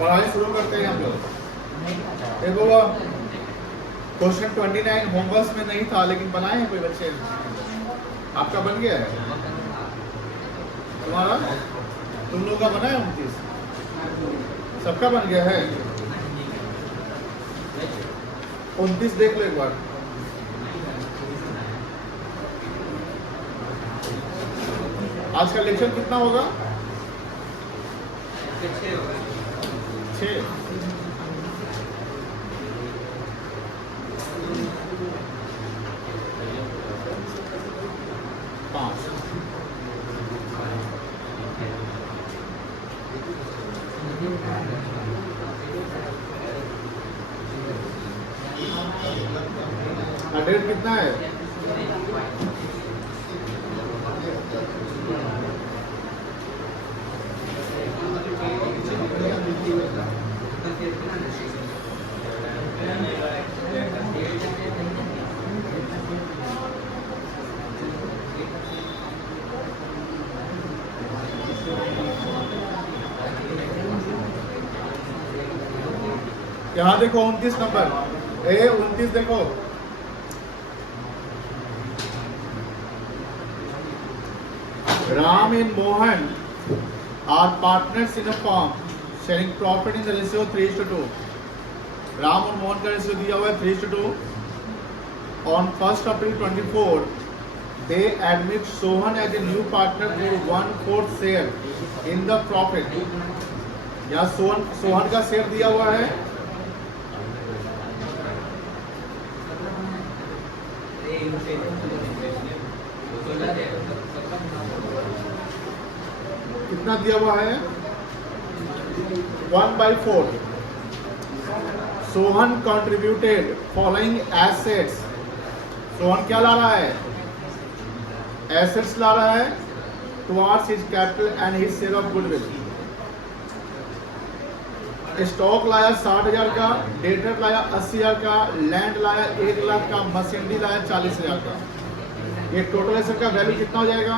पढ़ाई शुरू करते हैं हम लोग। देखो क्वेश्चन 29 होमवर्क में नहीं था लेकिन बनाए हैं कोई बच्चे? आपका बन गया है? तुम्हारा? तुम लोग का बना है 29? सबका बन गया है? 29 देख लो एक बार। आज का लेक्चर कितना होगा? 6। डेट कितना है? यहाँ देखो 29 नंबर, 29 देखो। Ram and Mohan are partners in a firm sharing profit in the ratio 3:2. Ram और मोहन का रेशियो दिया हुआ है 3:2। On 1st April 24, they admit Sohan as a new partner for 1/4 share in the profit. यहाँ सोहन का शेयर दिया हुआ है कितना दिया हुआ है? 1/4। Sohan contributed following assets. Sohan क्या ला रहा है? एसेट्स ला रहा है towards his capital and his share of goodwill. Stock लाया 60,000 का, डेटर लाया 80,000 का, लैंड लाया 1 लाख का, मशीनरी लाया 40,000 का। ये टोटल एसेट का वैल्यू कितना हो जाएगा?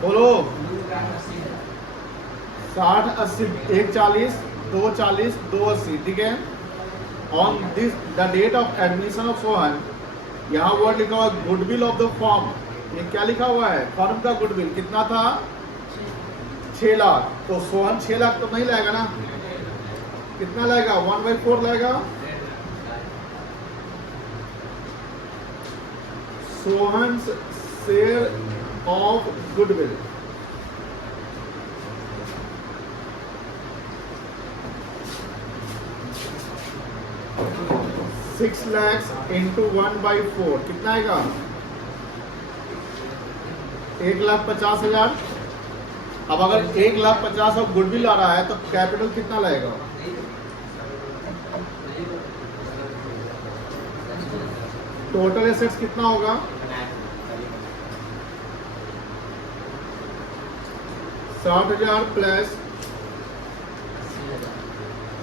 बोलो। 60, 80, 1 40, 2 40, 2 80, ठीक है। On this the date of admission of Sohan, यहाँ वर्ड लिखा हुआ गुडविल ऑफ द फॉर्म। ये क्या लिखा हुआ है? फॉर्म का गुडविल कितना था? 6 लाख। तो सोहन 6 लाख तो नहीं लाएगा ना, कितना लाएगा? 1/4 लाएगा। Sohan share of goodwill $6 lakh into 1/4 कितना आएगा? 1,50,000। अब अगर 1,50,000 और गुडविल आ रहा है तो कैपिटल कितना लगेगा? टोटल एसेट्स कितना होगा? 60,000 प्लस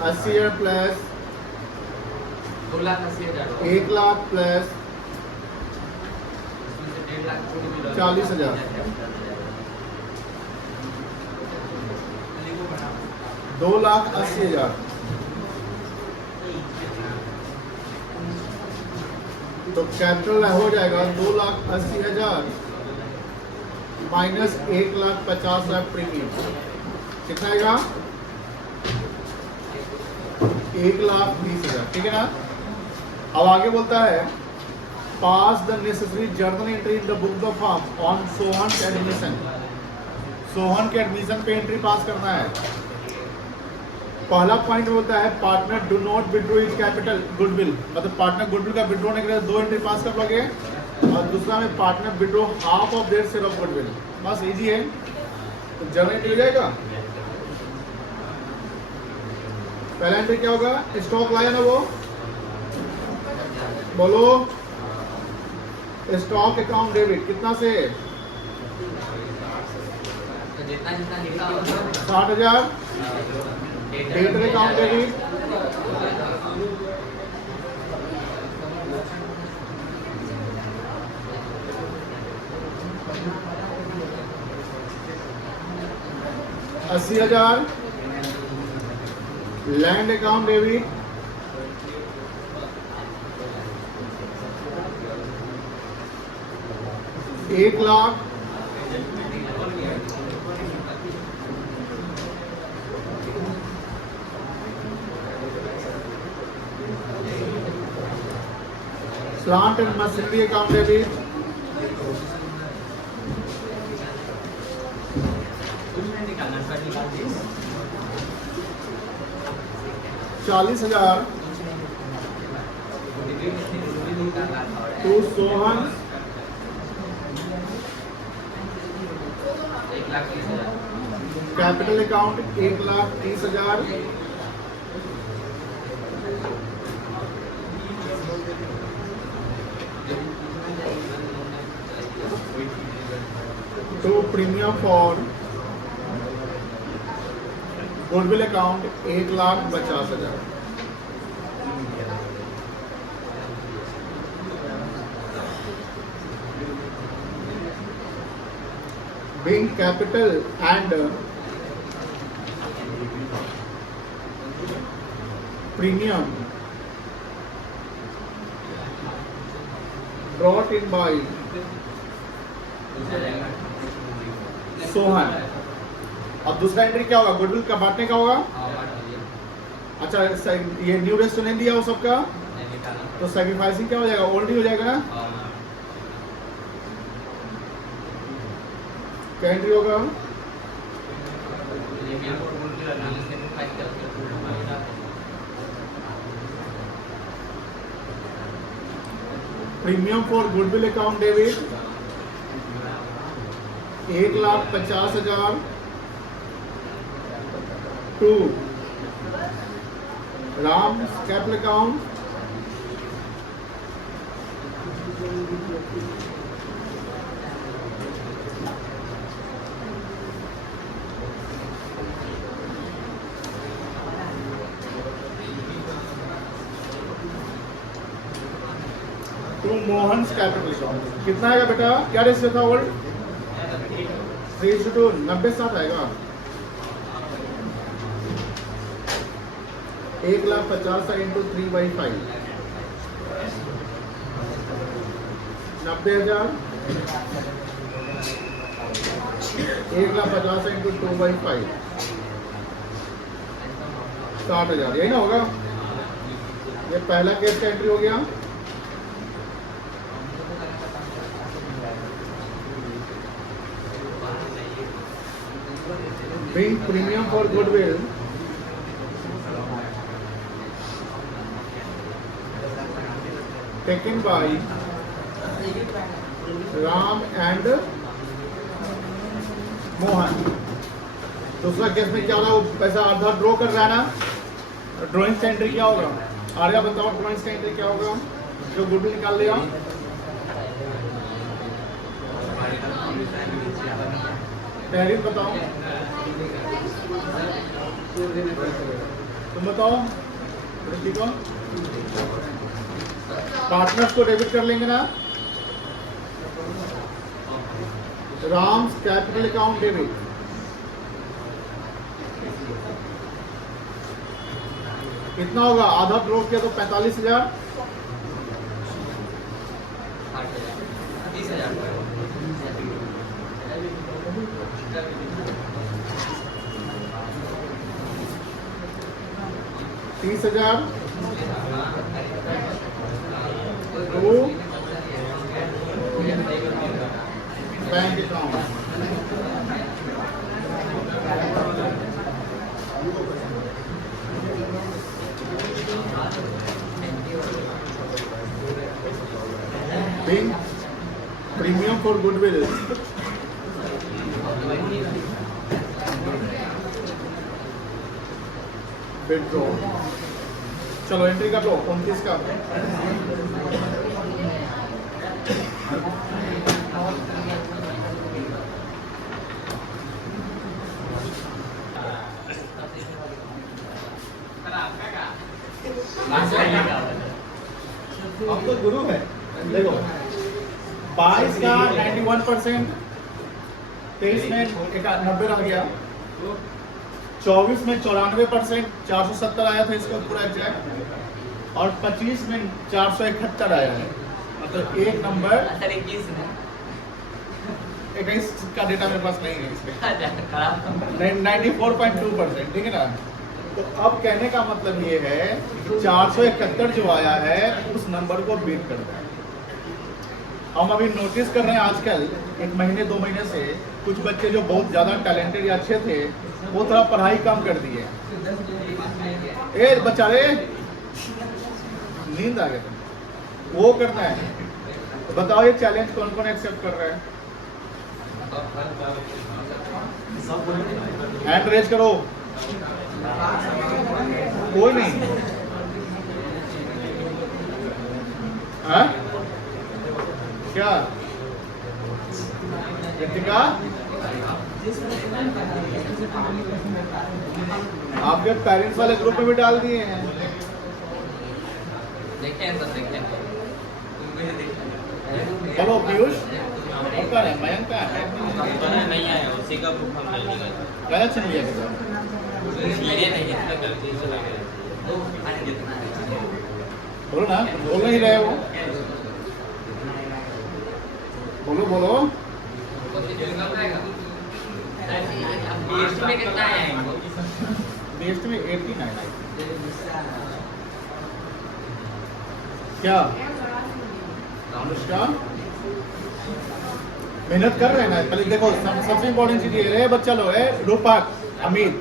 80,000 प्लस 1 लाख प्लस 40,000, 2,80,000। तो कैपिटल हो जाएगा 2,80,000 माइनस 1,50,000 प्रीमियम। कितना आएगा? 1,20,000, ठीक है ना। अब आगे बोलता है pass the necessary journal entry in the book of form on Sohan admission. Sohan के एडमिशन पे एंट्री पास करना है। पहला पॉइंट बोलता है partner do not withdraw his capital goodwill, मतलब पार्टनर गुडविल का विड्रॉ होने के लिए 2 एंट्री पास कर लोगे, और दूसरा में partner withdraw half of their share of goodwill. बस इजी है, तो जर्नल एंट्री हो जाएगा। पहला एंट्री क्या होगा? स्टॉक लाया ना वो, बोलो। स्टॉक अकाउंट डेबिट कितना से? 60,000। Debtor account debit 60,000 80,000 land account debit 1,00,000 plant and machinery account debit 40,000 to Sohan 1,30,000 capital account 1,30,000 to premium for goodwill account 1,50,000 being capital and premium brought in by Sohan. अब दूसरा एंट्री क्या होगा? गुडविल का बांटने का होगा। अच्छा, ये न्यू रेस्ट नहीं दिया वो सबका, तो सैक्रिफाइसिंग क्या हो जाएगा? ओल्ड ही हो जाएगा ना। क्या एंट्री होगा? Premium for goodwill account debit 1,50,000 to Ram capital account to Mohan capital account. कितना आएगा बेटा? क्या रेशियो था? ओल्ड 3:2 90 साथ आएगा। 1,50,000 इंटू 3/5 90,000 1,50,000 इंटू 2/5 60,000। यही ना होगा? ये पहला केस का एंट्री हो गया। Being premium for goodwill taken by Ram and Mohan. दूसरा केस में क्या होगा? वो पैसा आधा ड्रॉ कर रहा है ना। ड्रॉइंग का एंट्री क्या होगा? आर्या बताओ, ड्रॉइंग का एंट्री क्या होगा जो गुडविल निकाल लिया? तहरीर बताओ, तुम बताओ। ठीक हो? पार्टनर्स को डेबिट कर लेंगे ना। राम्स कैपिटल अकाउंट डेबिट कितना होगा? आधा ड्रॉ किया तो 45,000 30,000 to bank account being premium for goodwill withdraw. चलो एंट्री कर लो 29 का। अब तो गुरु है। देखो 22 का 91%, 23 में 90 रह गया। 24 में 94%, 470 आया था इसका पूरा एग्जैक्ट, और 25 में 471 आया है, मतलब एक नंबर 21 का डेटा मेरे पास नहीं है इसमें, 94.2%, ठीक है ना। तो अब कहने का मतलब ये है 471 जो आया है उस नंबर को बीट करना है। हम अभी नोटिस कर रहे हैं आजकल 1 महीने 2 महीने से कुछ बच्चे जो बहुत ज़्यादा टैलेंटेड या अच्छे थे वो थोड़ा पढ़ाई कम कर दिए। ए बच्चा रे, नींद आ गया था, वो करना है। तो बताओ ये चैलेंज कौन कौन एक्सेप्ट कर रहा है? हैंड रेज करो। कोई नहीं? हाँ क्या कृतिका, आपके पेरेंट्स वाले ग्रुप में भी डाल दिए हैं। चलो पीयूष और कौन है? मयंक का है? नहीं आया, उसी का ग्रुप हम नहीं गए। गया चल गया किधर? ये नहीं इतना गलती से लगे। बोलो ना, बोल नहीं रहे हो? बोलो बोलो। बीएसटी में कितना है? बीएसटी में 89। क्या अनुष्का मेहनत कर रहे हैं ना? पहले देखो सबसे इम्पोर्टेंट चीज ये है, बच्चा लोग है रूपक अमित,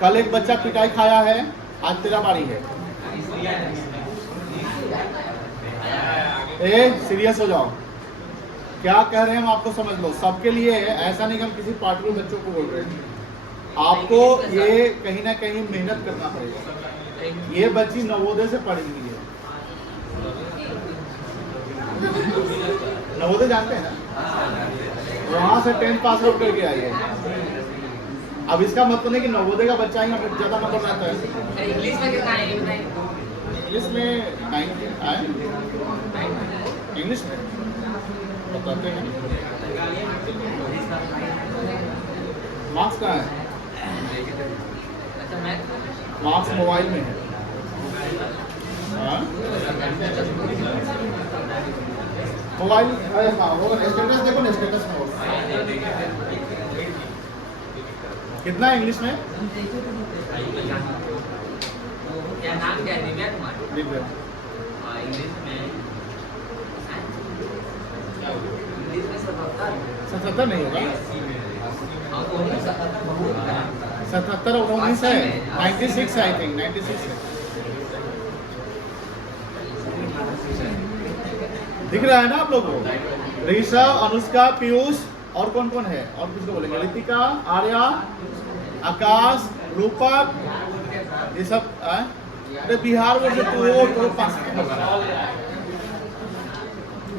कल एक बच्चा पिटाई खाया है, आज तेरा बारी है। ए सीरियस हो जाओ, क्या कह रहे हैं हम आपको समझ लो। सबके लिए है, ऐसा नहीं कि हम किसी पार्टिकुलर बच्चों को बोल रहे हैं। आपको ये कहीं ना कहीं मेहनत करना पड़ेगा। ये बच्ची नवोदय से पढ़ी हुई है, नवोदय जानते हैं ना, वहां से 10th पास आउट करके आई है। अब इसका मतलब नहीं कि नवोदय का बच्चा ही ज्यादा नंबर लाता है। इंग्लिश में कितना है? इंग्लिश में 90 आए, इंग्लिश में बताते हैं। मार्क्स कहाँ है? मार्क्स मोबाइल में है। हाँ? मोबाइल, अरे हाँ वो स्टेटस देखो ना, स्टेटस में होगा। कितना है इंग्लिश में? क्या नाम क्या है? दिव्या कुमार। दिव्या। इंग्लिश में 77 नहीं होगा, 77 और 19 है, 96 है आई थिंक, 96 है। दिख रहा है ना आप लोगों को? ऋषभ, अनुष्का, पीयूष और कौन कौन है? और किसको बोलेंगे? रितिका, आर्या, आकाश, रूपक, ये सब। अरे बिहार में जो तो पास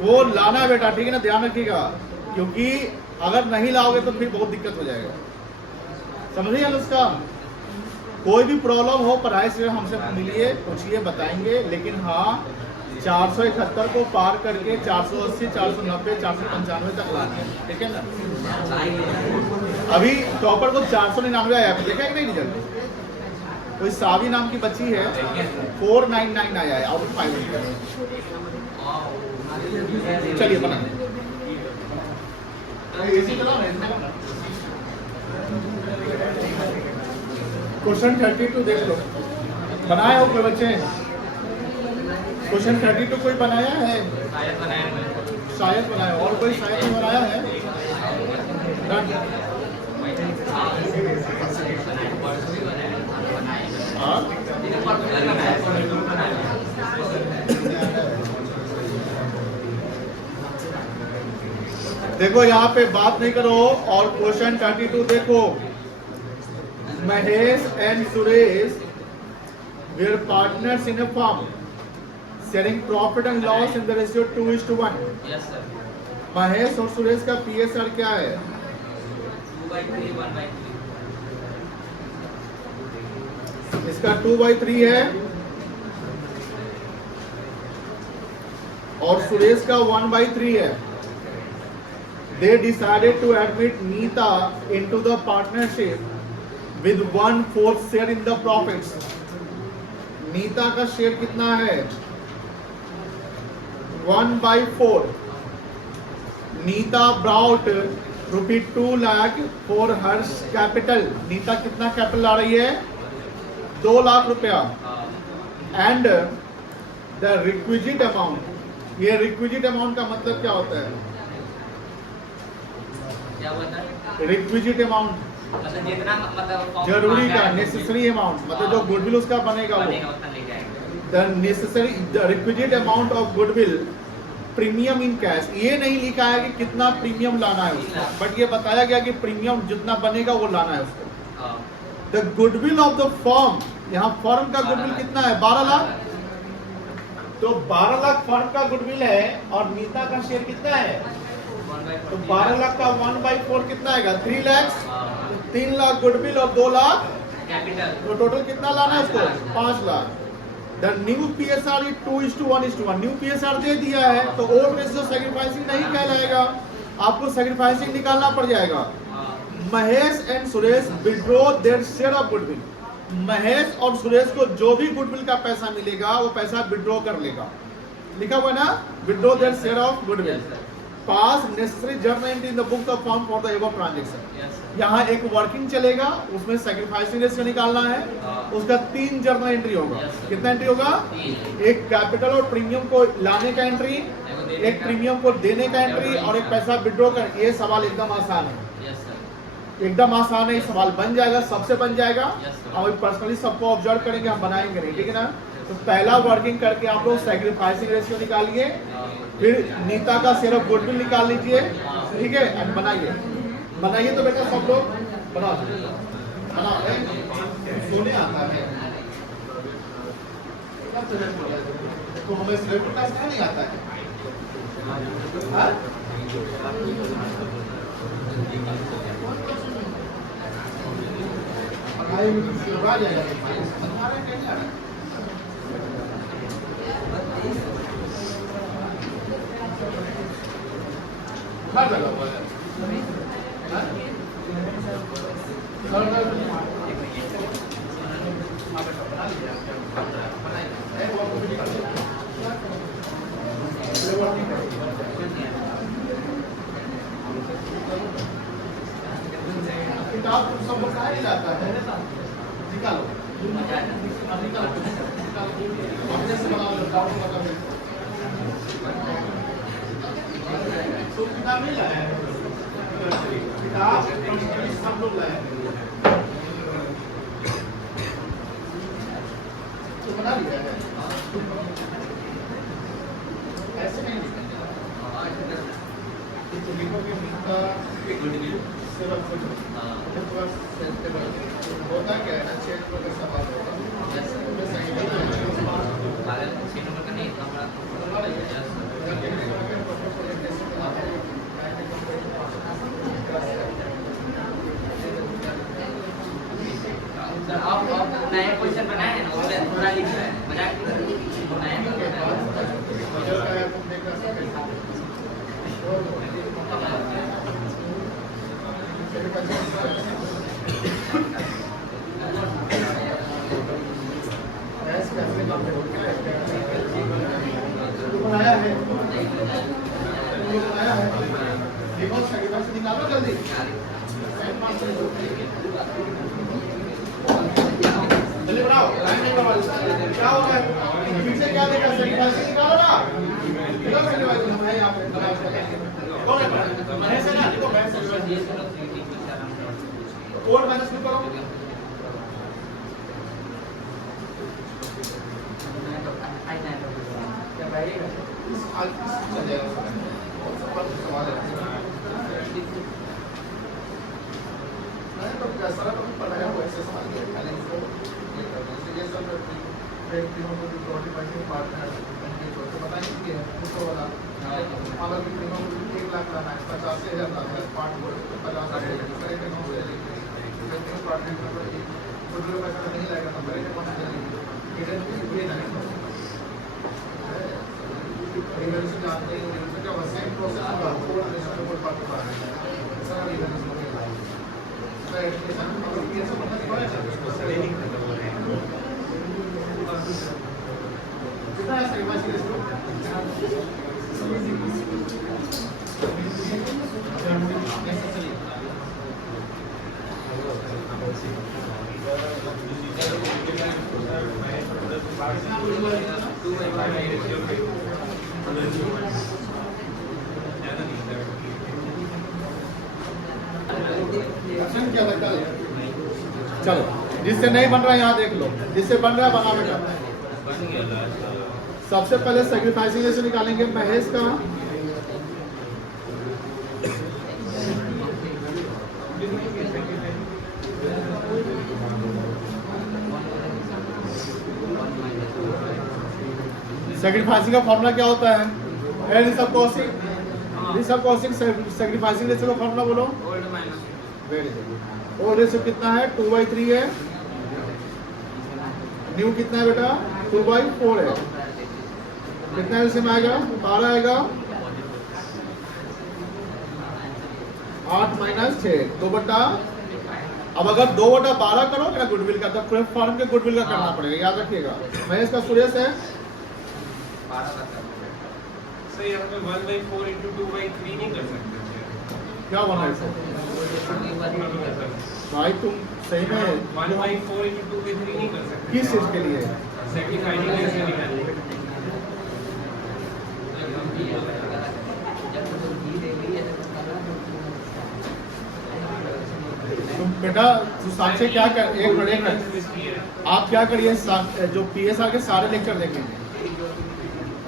वो लाना है बेटा, ठीक है ना, ध्यान रखिएगा, क्योंकि अगर नहीं लाओगे तो फिर बहुत दिक्कत हो जाएगा। समझिए अनुष्का, कोई भी प्रॉब्लम हो पढ़ाई से हमसे मिलिए, पूछिए, बताएंगे, लेकिन हाँ 471 को पार करके 480, 490, 495 तक लाना है, ठीक है ना। अभी टॉपर को 499 आया, देखा कि नहीं रिजल्ट? कोई सावी नाम की बच्ची है, 499 आया है आउट ऑफ 500। चलिए बना क्वेश्चन 32 देख लो, बनाए हो कोई बच्चे? क्वेश्चन 32 कोई बनाया है? शायद बनाया, और कोई शायद नहीं बनाया है? हाँ? देखो यहाँ पे बात नहीं करो, और क्वेश्चन 32 देखो, Mahesh and Suresh were partners in a firm sharing profit and loss in the ratio 2:1। Yes sir. Mahesh और सुरेश का PSR क्या है? 2/3, 1/3। इसका 2/3 है और सुरेश का 1/3 है। They decided to admit Neeta into the partnership with 1/4 share in the profits. Neeta का शेयर कितना है? 1/4। Neeta brought ₹2 lakh for her capital. Neeta कितना कैपिटल ला रही है? 2 लाख रुपया। एंड द रिक्विजिट अमाउंट, ये रिक्विजिट अमाउंट का मतलब क्या होता है? क्या होता है? रिक्विजिट अमाउंट मतलब जितना मतलब जरूरी का, नेसेसरी अमाउंट, मतलब जो गुडविल उसका बनेगा वो। उतना ले जाएंगे। The necessary, the requisite amount of goodwill premium in cash. ये नहीं लिखा है कि कितना प्रीमियम लाना है उसको, बट ये बताया गया कि प्रीमियम जितना बनेगा वो लाना है उसको। The goodwill of the firm, यहाँ फर्म का गुडविल कितना है? 12 लाख। तो 12 लाख फर्म का गुडविल है और नीता का शेयर कितना है? तो 12 लाख का 1/4 कितना आएगा? 3 लाख। 3 लाख गुडविल और 2 लाख कैपिटल। तो टोटल कितना लाना है उसको? 5 lakh. The new PSR 2:1:1। New PSR दे दिया है तो ओल्ड रेशियो सैक्रिफाइसिंग नहीं कहलाएगा, आपको सैक्रिफाइसिंग निकालना पड़ जाएगा। Mahesh and Suresh withdraw their share of goodwill. Mahesh और सुरेश को जो भी गुडविल का पैसा मिलेगा वो पैसा विड्रॉ कर लेगा। लिखा हुआ है ना, withdraw their share of goodwill. Pass necessary journal entry in the book of form for the above transaction. यहाँ एक वर्किंग चलेगा, उसमें सैक्रिफाइसिंग रेशियो निकालना है, उसका 3 जर्नल एंट्री होगा। कितना एंट्री होगा? एक कैपिटल और प्रीमियम को लाने का एंट्री, एक प्रीमियम को देने का एंट्री और एक पैसा विड्रॉ कर। ये सवाल एकदम आसान है, एकदम आसान है। ये सवाल बन जाएगा, सबसे बन जाएगा। और पर्सनली सबको ऑब्जर्व करेंगे, हम बनाएंगे नहीं, ठीक है ना। तो पहला वर्किंग करके आप लोग सैक्रिफाइसिंग रेशियो निकालिए, फिर नीता का शेयर ऑफ गुडविल निकाल लीजिए, ठीक है। एंड बनाइए, बनाइए तो बेटा सब लोग बनाओ, बनाओ। सोने आता है तो हमें सिलेक्ट क्लास नहीं आता है। हाँ? पढ़ाई में आ जाएगा, बना रहे कैसे आ रहा है? हर जगह पर है। किताब सब बताया ही जाता है, निकालो अपने से बना लो, डाउट मत करो। तो किताब नहीं लाया है, किताब सब लोग लाए तो बना लिया है, ऐसे नहीं तो लिखोगे मीठा सिर्फ होता क्या है ना, 6 नंबर का सवाल होगा। आप नया क्वेश्चन बनाए हैं ना, उसमें थोड़ा लिखा है, मजाक निकालो जल्दी, जल्दी बनाओ, क्या हो रहा है पीछे, क्या देखा? सैक्रिफाइस निकालो ना, निकालो सैक्रिफाइस। मैं यहाँ पे कौन है? महेश है ना, देखो महेश और माइनस में करो। क्या भाई सवाल है तो कैसा पढ़ाया हुआ ऐसे सवाल है, खाली इसको ये सब प्रीमियम को टोटल प्राइसिंग पार्टनर उनके छोटे बताएंगे कि उसको वाला अगर प्रीमियम 1 लाख लाना है, 85,000 लाना है, पार्ट को 50,000 दूसरे के 9 से लेके पार्टनर को टोटल पैसा नहीं लगेगा, नंबर के 5 चलेगी। ये नहीं इवेंट्स जानते हैं, इवेंट्स का सेम प्रोसेस होगा, कोड रेजिस्टर कोड पार्ट का है सारा इवेंट्स में है। तो ऐसा मतलब क्या लगता है? चलो, जिससे नहीं बन रहा है यहाँ देख लो, जिससे बन रहा है बना बेटा। सबसे पहले सैक्रिफाइसिंग रेशियो निकालेंगे महेश का। सैक्रिफाइसिंग का फॉर्मूला क्या होता है? ऋषभ सैक्रिफाइसिंग रेशियो का फॉर्मूला बोलो। Very good. और रेशियो कितना है? 2/3 है। न्यू कितना है बेटा? 2/4 है। कितना एलसीएम आएगा? 12 आएगा। 8 - 6 2/। अब अगर 2/12 करोगे ना गुडविल का, तो पूरे फॉर्म के गुडविल का करना पड़ेगा, याद रखिएगा। महेश का सुरेश है सर यहाँ पे 1/4 × 2/3 नहीं कर सकते क्या? 1/4 भाई तुम सही में 1/4 × 2/3 नहीं कर सकते। किस चीज के लिए? सैक्रिफाइसिंग रेशियो निकालने के लिए। तुम बेटा साक्षी क्या कर, एक मिनट आप क्या करिए, जो पीएसआर के सारे लेक्चर देखेंगे,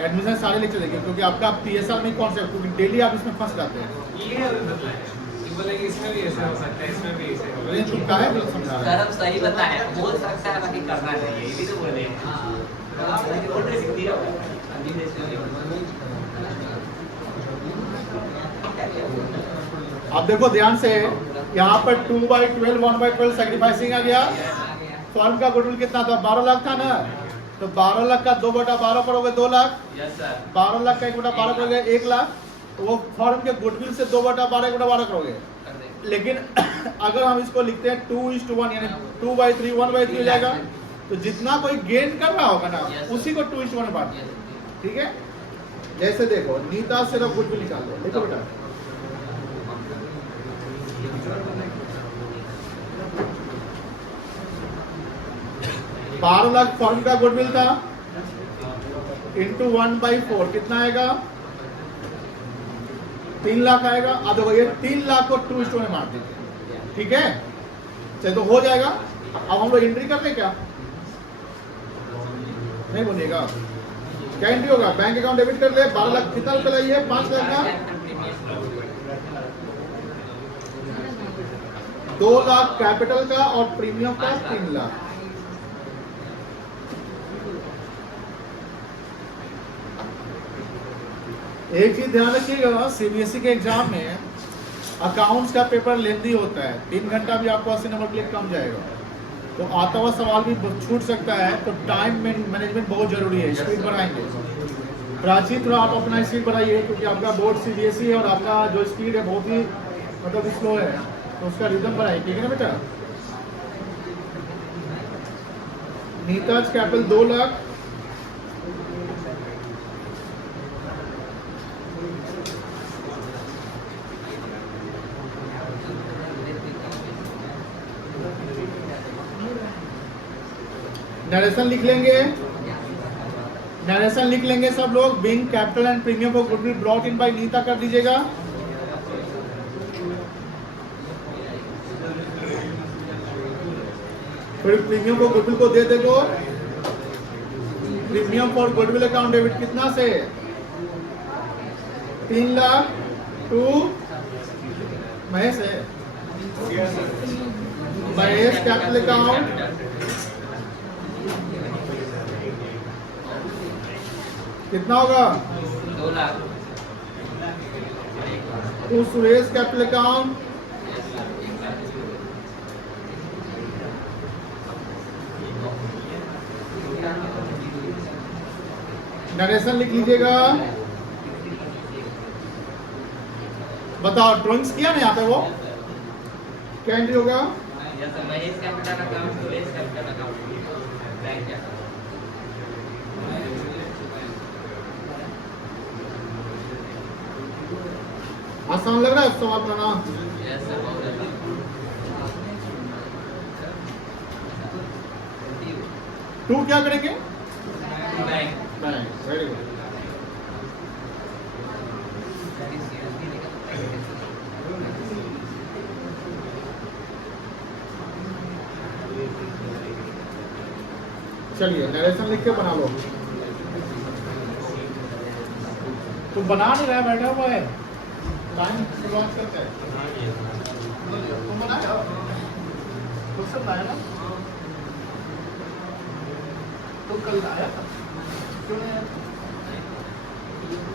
एडमिशन सारे लेक्चर देखेंगे, क्योंकि आपका पीएसआर में कॉन्सेप्ट, क्योंकि डेली आप इसमें फंस जाते हैं। ये बोलेंगे इसमें भी ऐसा हो सकता है, इसमें भी ऐसा हो ये चुपका है बिल्कुल समझा रहा है। सर हम सही बताए, बोल सकता है बाकी करना चाहिए, ये भी तो बोले हैं। अब देखो ध्यान से, यहाँ पर 2/12 1/12 सैक्रिफाइसिंग आ गया। फर्म का गुडविल कितना था? 12 लाख था ना, तो 12 लाख का 2/12 करोगे 2 लाख। 12 लाख का 1/12 करोगे 1 लाख। तो वो फर्म के गुडविल से 2/12 1/12 करोगे। लेकिन अगर हम इसको लिखते हैं 2:1 यानी 2/3 1/3 हो जाएगा। तो जितना कोई गेन कर रहा होगा ना, उसी को 2:1 में बांट दो। ठीक है? जैसे देखो, नीता सिर्फ गुडविल निकाल दो। देखो बेटा, $12 लाख फर्म का गुडविल था, इंटू 1/4 कितना आएगा? 3 लाख आएगा। अब देखो ये 3 लाख को 2:1 में बांट दीजिए। ठीक है? चलिए तो हो जाएगा। अब हम लोग एंट्री कर ले क्या? नहीं बोलिएगा क्या एंट्री होगा? बैंक अकाउंट डेबिट कर ले। 12 लाख कितना रुपया लाइए? 5 लाख का। 2 लाख कैपिटल का और प्रीमियम का 3 लाख। एक चीज ध्यान रखिएगा, सीबीएसई के एग्जाम में अकाउंट्स का पेपर लेंदी होता है। 3 घंटा भी आपको 80 नंबर के लिए कम जाएगा, तो आता हुआ सवाल भी छूट सकता है। तो टाइम मैनेजमेंट बहुत जरूरी है। स्पीड बढ़ाएंगे। प्राची थोड़ा आप अपना स्पीड बढ़ाइए, क्योंकि आपका बोर्ड सीबीएसई है और आपका जो स्पीड है बहुत ही मतलब स्लो है, तो उसका रिदम बढ़ाइए। ठीक है ना बेटा? नीताज कैपिटल 2 लाख, नरेशन लिख लेंगे। नरेशन लिख लेंगे सब लोग। बिंग कैपिटल एंड प्रीमियम को goodwill brought in by Neeta कर दीजिएगा। फिर प्रीमियम को गुडविल को दे देगो। Premium for goodwill account debit कितना से? 3 लाख टू महेश है। महेश कैपिटल अकाउंट कितना होगा? 2 lakh. To Suresh capital account narration लिख लीजिएगा। बताओ ड्रॉइंग्स किया ना यहाँ पे? वो क्या एंट्री होगा? Mahesh capital account, Suresh capital account, bank account. आसान लग रहा है सवाल बनाना? यस सर, बहुत अच्छा। 2 क्या करेंगे? थैंक्स वेरी गुड चलिए नरेशन लिख के बना लो तो बना नहीं रहा है बैठा हुआ है टाइम शुरुआत करते हैं तुम बनाया खुद से बनाया ना तो कल आया था क्यों नहीं आया